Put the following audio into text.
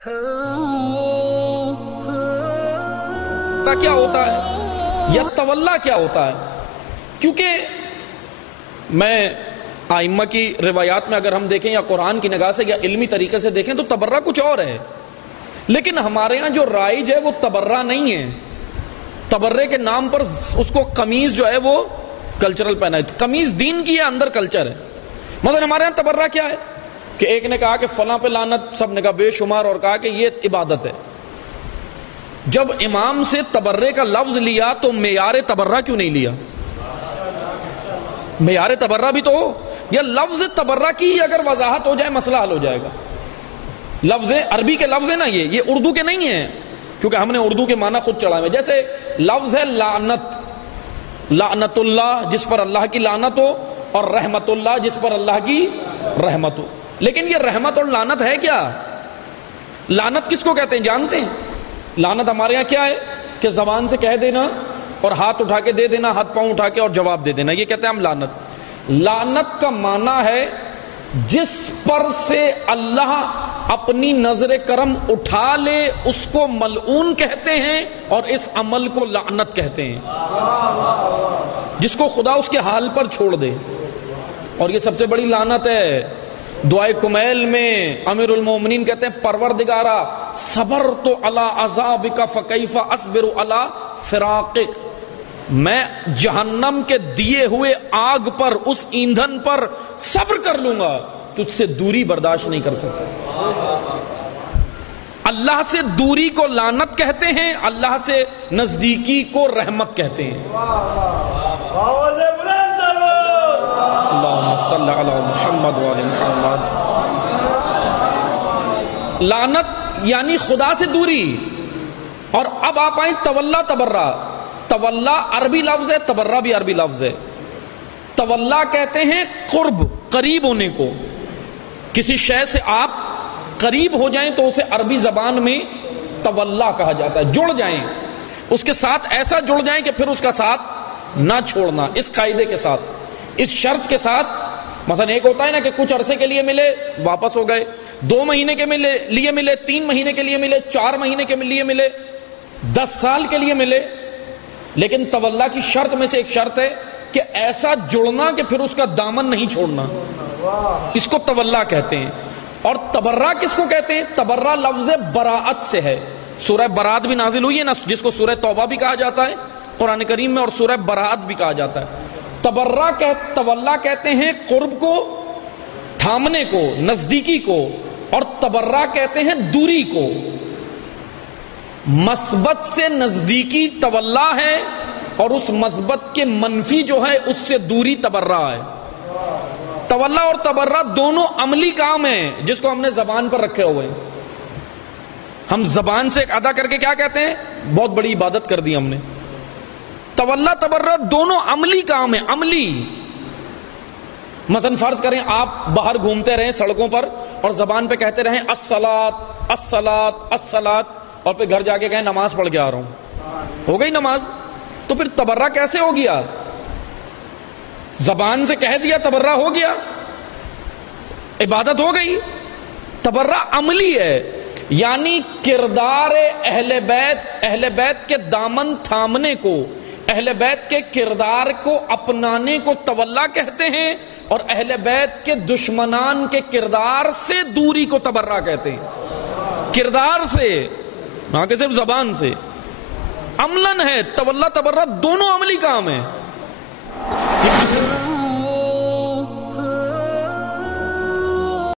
کیا ہوتا ہے یا تولا کیا ہوتا ہے؟ کیونکہ میں ائمہ کی روایات میں اگر ہم دیکھیں یا قرآن کی نگاہ سے یا علمی طریقے سے دیکھیں تو تبرہ کچھ اور ہے، لیکن ہمارے ہاں جو رائج ہے وہ تبرہ نہیں ہے۔ تبرے کے نام پر اس کو قمیض جو ہے وہ کلچرل پہنا ہے، قمیض دین کی ہے، اندر کلچر ہے۔ مثلا ہمارے ہاں تبرہ کیا ہے کہ ایک نے کہا کہ فلاں پہ لعنت، سب نے کہا بے شمار، اور کہا کہ یہ عبادت ہے۔ جب امام سے تبرے کا لفظ لیا تو معیار تبرہ کیوں نہیں لیا؟ معیار تبرہ بھی تو ہو، یا لفظ تبرہ کی اگر وضاحت ہو جائے مسئلہ حل ہو جائے گا۔ لفظ عربی کے لفظ ہے نا، یہ اردو کے نہیں ہیں، کیونکہ ہم نے اردو کے معنی خود چڑھائے ہوئے۔ جیسے لفظ ہے لعنت، لعنت اللہ جس پر اللہ کی لعنت ہو، اور رحمت اللہ جس پر اللہ کی رحمت ہو۔ لیکن یہ رحمت اور لعنت ہے کیا؟ لعنت کس کو کہتے ہیں جانتے ہیں؟ لعنت ہمارے ہاں کیا ہے کہ زبان سے کہہ دینا اور ہاتھ اٹھا کے دے دینا، ہاتھ پاؤں اٹھا کے اور جواب دے دینا، یہ کہتے ہیں ہم لعنت۔ لعنت کا معنی ہے جس پر سے اللہ اپنی نظر کرم اٹھا لے اس کو ملعون کہتے ہیں، اور اس عمل کو لعنت کہتے ہیں، جس کو خدا اس کے حال پر چھوڑ دے۔ اور یہ سب سے بڑی لعنت ہے۔ دعائے کمیل میں امیر المومنین کہتے ہیں پروردگارا صبرت علی عذابک فکیف اصبر علی فراقک، میں جہنم کے دیے ہوئے آگ پر، اس ایندھن پر صبر کر لوں گا، تجھ سے دوری برداشت نہیں کر سکتا۔ اللہ سے دوری کو لعنت کہتے ہیں، اللہ سے نزدیکی کو رحمت کہتے ہیں۔ اللہم صلی علی محمد وعلی محمد۔ لعنت یعنی خدا سے دوری۔ اور اب آپ آئیں تولا تبرہ۔ تولا عربی لفظ ہے، تبرہ بھی عربی لفظ ہے۔ تولا کہتے ہیں قرب، قریب ہونے کو۔ کسی شے سے آپ قریب ہو جائیں تو اسے عربی زبان میں تولا کہا جاتا ہے، جڑ جائیں اس کے ساتھ، ایسا جڑ جائیں کہ پھر اس کا ساتھ نہ چھوڑنا، اس قاعدے کے ساتھ، اس شرط کے ساتھ۔ مثلا ایک ہوتا ہے نا کہ کچھ عرصے کے لیے ملے واپس ہو گئے، 2 مہینے کے لیے ملے، 3 مہینے کے لیے ملے، 4 مہینے کے لیے ملے، 10 سال کے لیے ملے۔ لیکن تولا کی شرط میں سے ایک شرط ہے کہ ایسا جڑنا کہ پھر اس کا دامن نہیں چھوڑنا، اس کو تولا کہتے ہیں۔ اور تبرہ کس کو کہتے ہیں؟ تبرہ لفظ براءت سے ہے۔ سورہ برات بھی نازل ہوئی ہے نا، جس کو سورہ توبہ بھی کہا جاتا ہے قرآن کریم میں، اور سورہ برات بھی کہا جاتا ہے۔ تولا کہتے ہیں قرب کو، تھامنے کو، نزدیکی کو، اور تبرہ کہتے ہیں دوری کو۔ مثبت سے نزدیکی تولا ہے، اور اس مثبت کے منفی جو ہے اس سے دوری تبرہ ہے۔ تولا اور تبرہ دونوں عملی کام ہیں جس کو ہم نے زبان پر رکھے ہوئے ہیں۔ ہم زبان سے ادا کر کے کیا کہتے ہیں؟ بہت بڑی عبادت کر دی ہم نے۔ تولا تبرہ دونوں عملی کام ہیں، عملی۔ مثلا فرض کریں آپ باہر گھومتے رہیں سڑکوں پر اور زبان پہ کہتے رہیں الصلاۃ الصلاۃ الصلاۃ، اور پھر گھر جا کے کہیں نماز پڑھ کے آ رہا ہوں، ہو گئی نماز؟ تو پھر تبرہ کیسے ہو گیا؟ زبان سے کہہ دیا تبرہ ہو گیا، عبادت ہو گئی۔ تبرہ عملی ہے، یعنی کردار اہل بیت کے دامن تھامنے کو، اہل بیت کے کردار کو اپنانے کو تولا کہتے ہیں، اور اہل بیت کے دشمنان کے کردار سے دوری کو تبرہ کہتے ہیں۔ کردار سے، نہ کہ صرف زبان سے، عملاً ہے۔ تولا تبرہ دونوں عملی کام ہیں۔